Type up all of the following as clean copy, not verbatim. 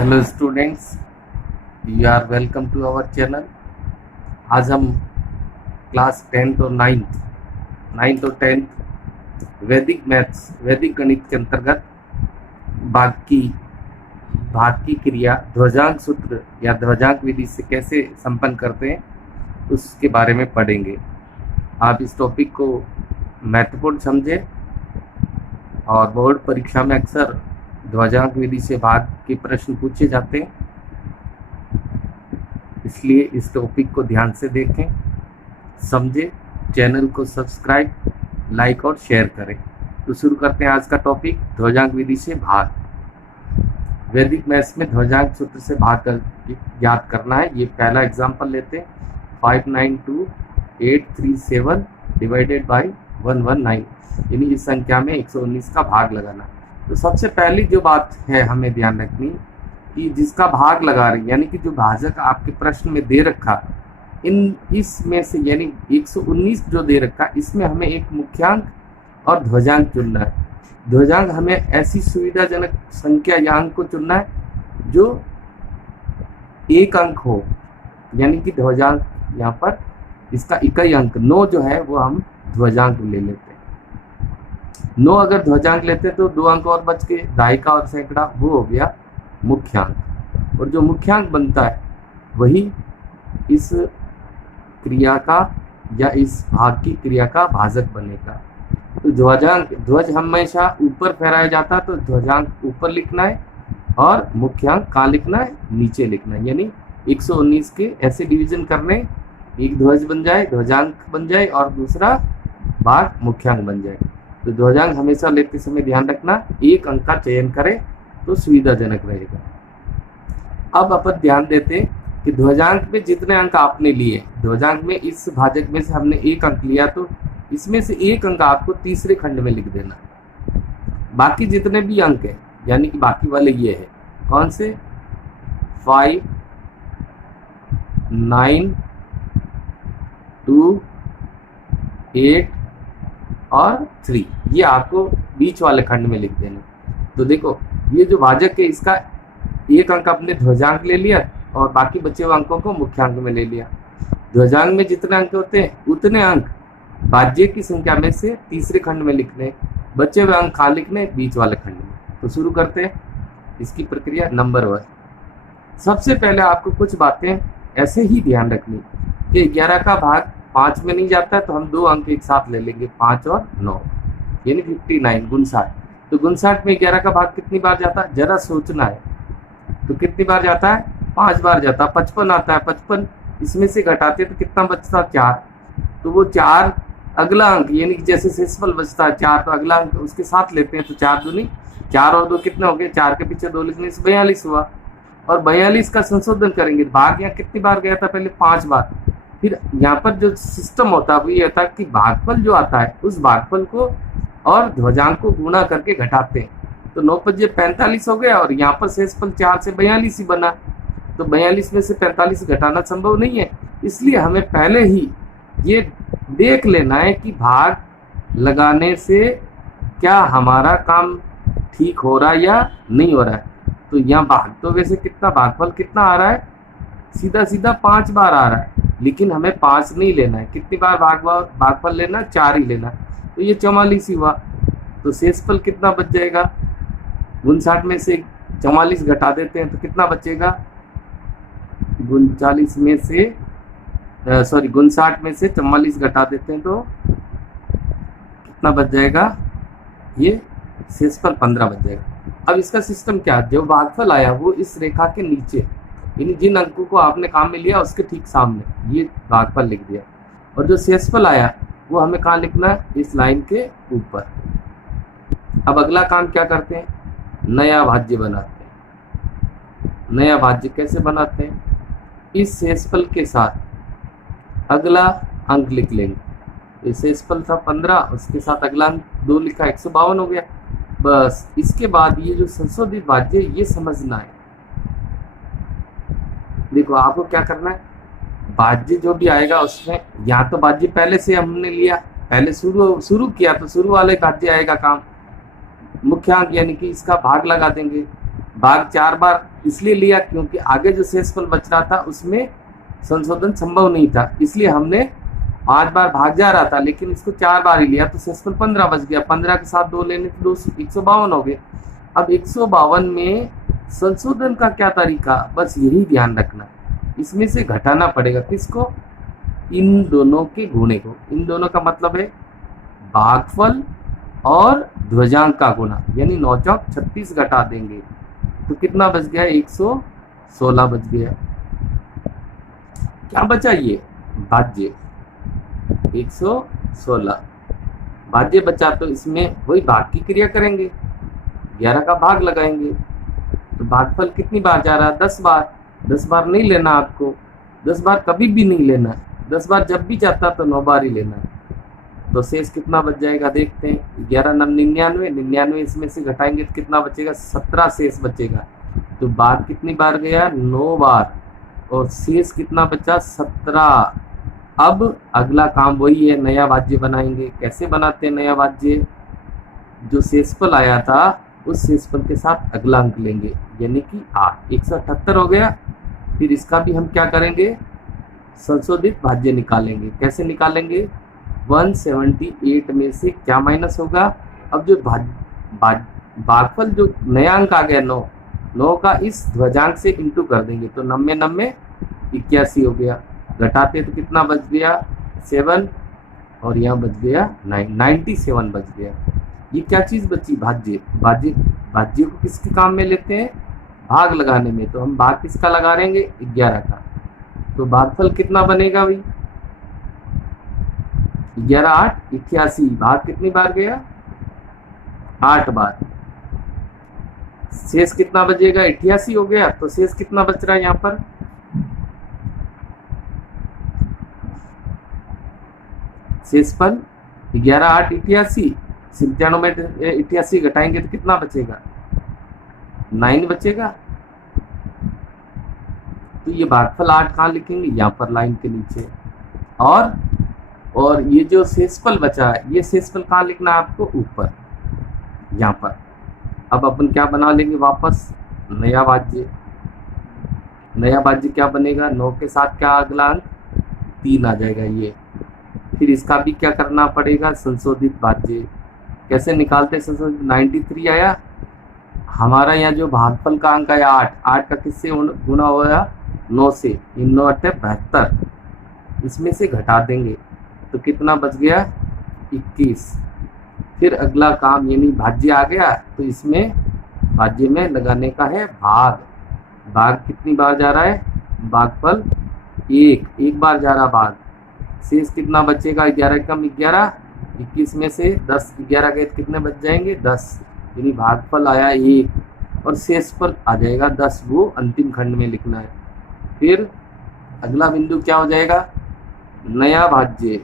Hello students, you are welcome to our channel. आज हम class 10th और 9th और 10th वैदिक मैथ्स वैदिक गणित के अंतर्गत भाग की क्रिया ध्वजांक सूत्र या ध्वजांक विधि से कैसे संपन्न करते हैं उसके बारे में पढ़ेंगे। आप इस टॉपिक को महत्वपूर्ण समझें और बोर्ड परीक्षा में अक्सर ध्वजांक विधि से भाग के प्रश्न पूछे जाते हैं, इसलिए इस टॉपिक को ध्यान से देखें, समझें, चैनल को सब्सक्राइब, लाइक और शेयर करें। तो शुरू करते हैं आज का टॉपिक, ध्वजांक विधि से भाग। वैदिक मैथ्स में ध्वजांक सूत्र से भाग याद करना है। ये पहला एग्जाम्पल लेते हैं, 592837 डिवाइडेड बाई 119, यानी इस संख्या में 119 का भाग लगाना। तो सबसे पहली जो बात है हमें ध्यान रखनी कि जिसका भाग लगा रही, यानी कि जो भाजक आपके प्रश्न में दे रखा, इसमें से यानी 119 जो दे रखा, इसमें हमें एक मुख्यांक और ध्वजांक चुनना है। ध्वजांक हमें ऐसी सुविधाजनक संख्या या अंक को चुनना है जो एक अंक हो, यानी कि ध्वजांक यहाँ पर इसका इकाई अंक 9 जो है वो हम ध्वजांक ले लेते हैं। 9 अगर ध्वजांक लेते हैं तो 2 अंक और बच के दहाइका और सैकड़ा, वो हो गया मुख्यांक। और जो मुख्यांक बनता है वही इस क्रिया का या इस भाग की क्रिया का भाजक बनेगा। तो ध्वज हमेशा ऊपर फहराया जाता है, तो ध्वजांक ऊपर लिखना है और मुख्यांक कहाँ लिखना है, नीचे लिखना है। यानी 119 के ऐसे डिवीजन करने, एक ध्वज बन जाए, ध्वजांक बन जाए और दूसरा भाग मुख्यांक बन जाए। तो ध्वजांक हमेशा लेते समय ध्यान रखना, एक अंक का चयन करें तो सुविधाजनक रहेगा। अब अपन ध्यान देते कि ध्वजांक में जितने अंक आपने लिए, ध्वजांक में इस भाजक में से हमने एक अंक लिया, तो इसमें से एक अंक आपको तीसरे खंड में लिख देना। बाकी जितने भी अंक है, यानी कि बाकी वाले ये है, कौन से, 5, 9, 2, 8 और 3, ये आपको बीच वाले खंड में लिख देना। तो देखो, ये जो भाजक है इसका एक अंक अपने ध्वजांक ले लिया और बाकी बचे हुए अंकों को मुख्यांक में ले लिया। ध्वजांक में जितने अंक होते हैं उतने अंक भाज्य की संख्या में से तीसरे खंड में लिखने, बचे हुए अंक कहाँ लिखने, बीच वाले खंड में। तो शुरू करते हैं इसकी प्रक्रिया। नंबर 1, सबसे पहले आपको कुछ बातें ऐसे ही ध्यान रखनी कि 11 का भाग 5 में नहीं जाता है, तो हम 2 अंक एक साथ ले लेंगे, 5 और 9, यानी 59 59। तो 59 में 11 का भाग कितनी बार जाता है, जरा सोचना है। तो कितनी बार जाता है, 5 बार जाता है। 55 आता है, 55 इसमें से घटाते तो कितना बचता, 4। तो वो 4 अगला अंक, यानी कि जैसे शेषफल बचता है 4, तो अगला अंक उसके साथ लेते हैं। तो 4 दूनी 4 और 2 कितना हो गया, 4 के पीछे 2 लिखने से 42 हुआ। और 42 का संशोधन करेंगे, भाग यहाँ कितनी बार गया था, पहले 5 बार। फिर यहाँ पर जो सिस्टम होता है वो ये था कि भागफल जो आता है उस भागफल को और ध्वजांक को गुणा करके घटाते हैं। तो 9 5 45 हो गया और यहाँ पर शेषफल 4 से 42 ही बना। तो 42 में से 45 घटाना संभव नहीं है, इसलिए हमें पहले ही ये देख लेना है कि भाग लगाने से क्या हमारा काम ठीक हो रहा है या नहीं हो रहा है। तो यहाँ भाग तो वैसे कितना, भागफल कितना आ रहा है, सीधा सीधा 5 बार आ रहा है, लेकिन हमें 5 नहीं लेना है। कितनी बार भागफल लेना, 4 ही लेना। तो ये 44 ही हुआ। तो शेषफल कितना बच जाएगा, 59 में से 44 घटा देते हैं तो कितना बचेगा, 59 में से 44 घटा देते हैं तो कितना बच जाएगा, ये शेषफल 15 बच जाएगा। अब इसका सिस्टम क्या, जो भागफल आया वो इस रेखा के नीचे, यानी जिन अंकों को आपने काम में लिया उसके ठीक सामने ये भागफल लिख दिया, और जो शेषफल आया वो हमें कहाँ लिखना है, इस लाइन के ऊपर। अब अगला काम क्या करते हैं, नया भाज्य बनाते हैं। नया भाज्य कैसे बनाते हैं, इस शेषफल के साथ अगला अंक लिख लेंगे। इस शेषफल था 15, उसके साथ अगला अंक 2 लिखा, 152 हो गया। बस इसके बाद ये जो संशोधित भाज्य ये समझना है। देखो आपको क्या करना है, भाज्य जो भी आएगा उसमें, या तो भाज्य पहले से हमने लिया, पहले शुरू किया तो शुरू वाले भाज्य आएगा काम, मुख्यांक यानी कि इसका भाग लगा देंगे। भाग 4 बार इसलिए लिया क्योंकि आगे जो शेषफल बच रहा था उसमें संशोधन संभव नहीं था, इसलिए हमने 5 बार भाग जा रहा था लेकिन इसको 4 बार ही लिया तो शेषफल 15 बच गया। 15 के साथ 2 लेने तो 152 हो गए। अब 152 में संशोधन का क्या तरीका, बस यही ध्यान रखना, इसमें से घटाना पड़ेगा किसको, इन दोनों के गुणे को। इन दोनों का मतलब है भागफल और ध्वजांक का गुणा, यानी 9 चौक 36 घटा देंगे तो कितना बच गया, 116 बच गया। क्या बचा, ये भाज्य 116 भाज्य बचा, तो इसमें वही भाग की क्रिया करेंगे, 11 का भाग लगाएंगे तो भागफल कितनी बार जा रहा है, 10 बार। 10 बार नहीं लेना आपको, 10 बार कभी भी नहीं लेना, 10 बार जब भी जाता तो 9 बार ही लेना है। तो शेष कितना बच जाएगा देखते हैं, 11 9 99, 99 इसमें से घटाएंगे तो कितना बचेगा, 17 शेष बचेगा। तो भाग कितनी बार गया, 9 बार, और शेष कितना बचा, 17। अब अगला काम वही है, नया भाज्य बनाएंगे। कैसे बनाते हैं नया भाज्य, जो शेषफल आया था उस शेषफल के साथ अगला अंक लेंगे, यानी कि 8, 178 हो गया। फिर इसका भी हम क्या करेंगे, संशोधित भाज्य निकालेंगे। कैसे निकालेंगे, 178 में से क्या माइनस होगा, अब जो भागफल जो नया अंक आ गया 9 का इस ध्वजांक से इंटू कर देंगे तो 90 90 81 हो गया। घटाते तो कितना बच गया, 7, और यहाँ बच गया 97 बच गया। ये क्या चीज बची, भाज्य। भाज्य को किसके काम में लेते हैं, भाग लगाने में। तो हम भाग किसका लगा लेंगे, 11 का। तो भागफल कितना बनेगा भाई, 11 8 81, भाग कितनी बार गया, 8 बार। शेष कितना बचेगा, 88 हो गया। तो शेष कितना बच रहा है यहाँ पर, शेषफल 11 8 88, 97 में 88 घटाएंगे तो कितना बचेगा, 9 बचेगा। तो ये भागफल 8 कहाँ लिखेंगे, यहाँ पर लाइन के नीचे। और ये जो शेषफल बचा है, ये शेषफल कहाँ लिखना है आपको, ऊपर यहाँ पर। अब अपन क्या बना लेंगे, वापस नया भाज्य। नया भाज्य क्या बनेगा, 9 के साथ क्या अगला अंक, 3 आ जाएगा ये। फिर इसका भी क्या करना पड़ेगा, संशोधित भाज्य। कैसे निकालते हैं संशोधित, 93 आया हमारा, यहाँ जो भागफल का अंक आया 8 का किससे गुना हुआ, 9 से। 9 8 72, इसमें से घटा देंगे तो कितना बच गया, 21। फिर अगला काम, यानी भाज्य आ गया तो इसमें भाज्य में लगाने का है भाग। भाग कितनी बार जा रहा है, भागफल 1 बार जा रहा भाग। शेष कितना बचेगा, 11 कम 11, 21 में से 10 11 गए कितने बच जाएंगे, 10। यानी भागफल आया 1 और शेषफल आ जाएगा 10, वो अंतिम खंड में लिखना है। फिर अगला बिंदु क्या हो जाएगा, नया भाज्य।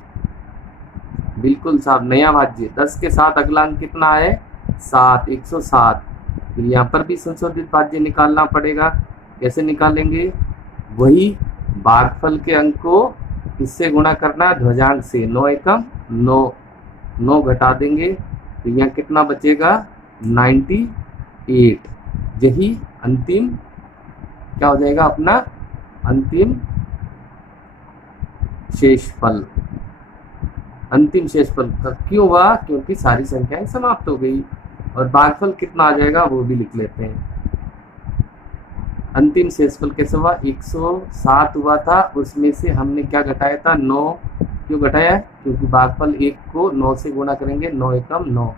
बिल्कुल साहब, नया भाज्य। 10 के साथ अगला अंक कितना है, 7, 107। फिर यहाँ पर भी संशोधित भाज्य निकालना पड़ेगा। कैसे निकालेंगे, वही भागफल के अंक को किससे गुणा करना, ध्वजांक से। 9 एकम 9, 9 घटा देंगे तो यहाँ कितना बचेगा, 98। यही अंतिम क्या हो जाएगा अपना, अंतिम शेषफल। अंतिम शेषफल क्यों हुआ, क्योंकि सारी संख्याएं समाप्त हो गई। और भागफल कितना आ जाएगा वो भी लिख लेते हैं। अंतिम शेषफल कैसे हुआ, 107 हुआ था, उसमें से हमने क्या घटाया था, 9। क्यों घटाया, क्योंकि भागफल 1 को 9 से गुणा करेंगे, 9 एकम 9,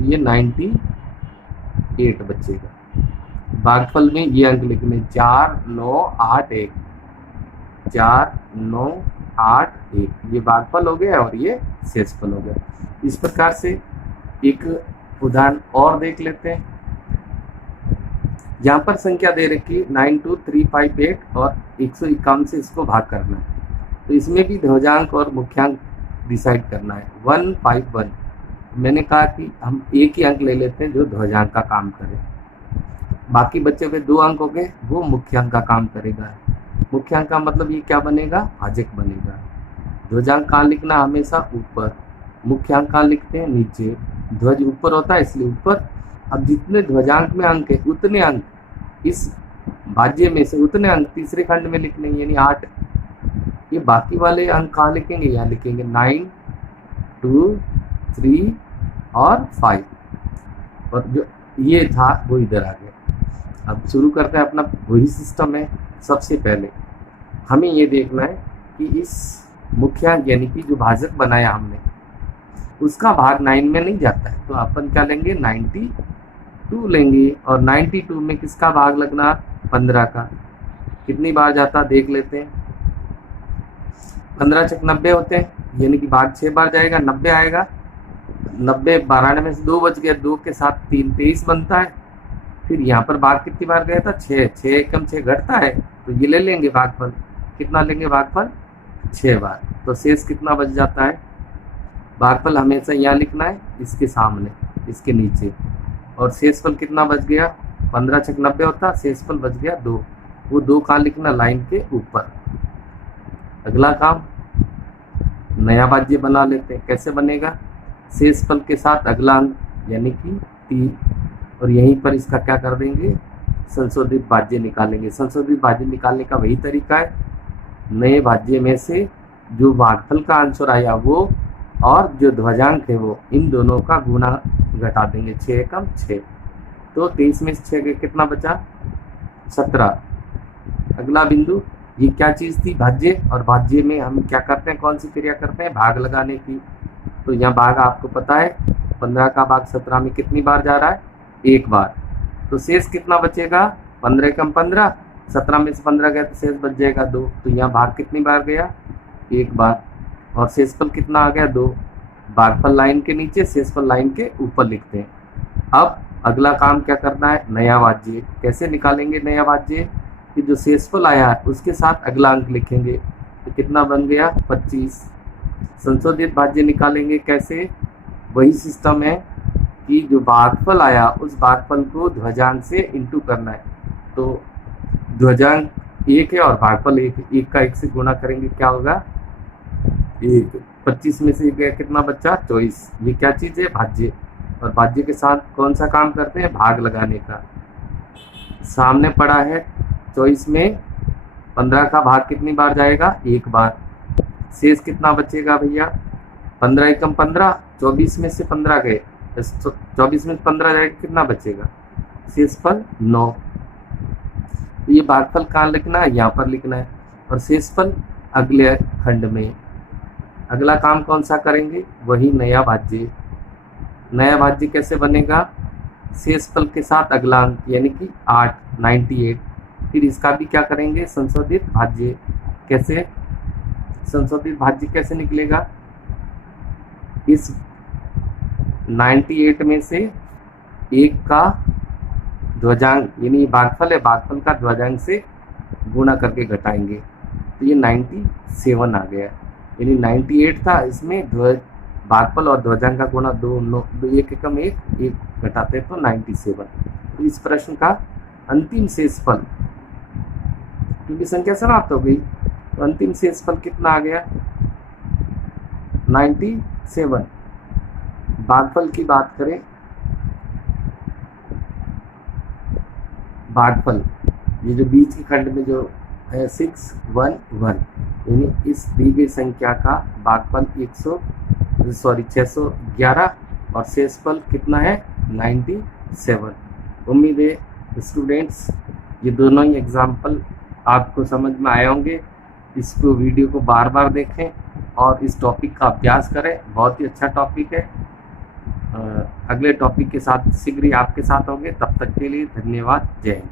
ये 98 बचेगा। भागफल में ये अंक लिखने, 4 9 8 1, 4 9 8 1, ये भागफल हो गया और ये शेषफल हो गया। इस प्रकार से एक उदाहरण और देख लेते हैं। यहाँ पर संख्या दे रखी 92358 और 151 से इसको भाग करना है। तो इसमें भी ध्वजांक और मुख्यांक डिसाइड करना है। 151 मैंने कहा कि हम एक ही अंक ले लेते हैं जो ध्वजांक का काम करे, बाकी बच्चे हुए 2 अंक हो गए, वो मुख्यांक का काम करेगा। मुख्यांक का मतलब ये क्या बनेगा, भाजक बनेगा। ध्वजांक कहाँ लिखना, हमेशा ऊपर। मुख्यांक कहाँ लिखते हैं, नीचे। ध्वज ऊपर होता है इसलिए ऊपर। अब जितने ध्वजांक में अंक है उतने अंक इस भाज्य में से उतने अंक तीसरे खंड में लिखने हैं, यानी 8। ये बाकी वाले अंक कहाँ लिखेंगे, यहाँ लिखेंगे 9, 2, 3 और 5, और जो ये था वो इधर आ गया। अब शुरू करते हैं अपना वही सिस्टम है। सबसे पहले हमें ये देखना है कि इस मुख्यांक यानी कि जो भाजक बनाया हमने उसका भाग 9 में नहीं जाता है, तो अपन क्या लेंगे 92 लेंगे, और 92 में किसका भाग लगना 15 का। कितनी बार जाता देख लेते हैं। 15 चक 90 होते हैं, यानी कि भाग 6 बार जाएगा, 90 आएगा। 90 92 में से 2 बच गया, 2 के साथ 3 23 बनता है। फिर यहाँ पर भाग कितनी बार गया था 6, 6 एकम 6 घटता है, तो ये ले लेंगे भागफल। कितना लेंगे भागफल 6 बार, तो शेष कितना बच जाता है। भागफल हमेशा यहाँ लिखना है, इसके सामने इसके नीचे, और शेषफल कितना बच गया 15 छक 90 होता, शेषफल बच गया 2। वो 2 कहाँ लिखना लाइन के ऊपर। अगला काम नया भाज्य बना लेते हैं। कैसे बनेगा, शेषफल के साथ अगला अंक यानी कि 3, और यहीं पर इसका क्या कर देंगे संशोधित भाज्य निकालेंगे। संशोधित भाज्य निकालने का वही तरीका है, नए भाज्य में से जो भागफल का आंसर आया वो और जो ध्वजांक है वो, इन दोनों का गुणा घटा देंगे। 6 एकम 6, तो 23 में से 6 के कितना बचा 17। अगला बिंदु, ये क्या चीज़ थी भाज्य, और भाज्य में हम क्या करते हैं, कौन सी क्रिया करते हैं भाग लगाने की। तो यहाँ भाग आपको पता है 15 का भाग 17 में कितनी बार जा रहा है 1 बार, तो शेष कितना बचेगा 15 कम 15, 17 में से 15 गया तो शेष बच जाएगा 2। तो यहाँ भाग कितनी बार गया 1 बार, और शेषफल कितना आ गया 2। भागफल लाइन के नीचे, शेषफल लाइन के ऊपर लिखते हैं। अब अगला काम क्या करना है, नया भाज्य। कैसे निकालेंगे नया भाज्य, कि जो शेषफल आया है उसके साथ अगला अंक लिखेंगे, तो कितना बन गया 25। संशोधित भाज्य निकालेंगे कैसे, वही सिस्टम है कि जो भागफल आया उस भागफल को ध्वजांक से इंटू करना है। तो ध्वजांक 1 है और भागफल 1, 1 का 1 से गुणा करेंगे, क्या होगा 1। 25 में से गया कितना बच्चा 24। ये क्या चीज़ है भाज्य, और भाज्य के साथ कौन सा काम करते हैं भाग लगाने का। सामने पड़ा है 24 में 15 का भाग कितनी बार जाएगा 1 बार, शेष कितना बचेगा भैया 15 एकम 15, 24 में से 15 गए, 24 में 15 जाएगा कितना बचेगा शेषफल 9। तो ये भागफल कहाँ लिखना है, यहाँ पर लिखना है, और शेषफल अगले खंड में। अगला काम कौन सा करेंगे, वही नया भाज्य। नया भाज्य कैसे बनेगा, शेषफल के साथ अगला अंक यानी कि 8, 98। फिर इसका भी क्या करेंगे संशोधित भाज्य। कैसे संशोधित भाज्य कैसे निकलेगा, इस 98 में से 1 का ध्वजांक यानी भागफल है, भागफल का ध्वजांक से गुणा करके घटाएंगे, तो ये 97 आ गया। यानी 98 था, इसमें भागफल और ध्वजांक का गुणा 2, 1 एकम 1 घटाते तो 97। तो इस प्रश्न का अंतिम शेषफल, क्योंकि संख्या समाप्त हो गई, तो अंतिम शेषफल कितना आ गया 97। भागफल की बात करें, भागफल ये जो बीच के खंड में जो है 611, यानी इस दी गई संख्या का भागफल 611 और शेषफल कितना है 97। उम्मीद है स्टूडेंट्स ये दोनों ही एग्जाम्पल आपको समझ में आए होंगे। इसको वीडियो को बार बार देखें और इस टॉपिक का अभ्यास करें, बहुत ही अच्छा टॉपिक है। अगले टॉपिक के साथ शीघ्र ही आपके साथ होंगे, तब तक के लिए धन्यवाद, जय हिंद।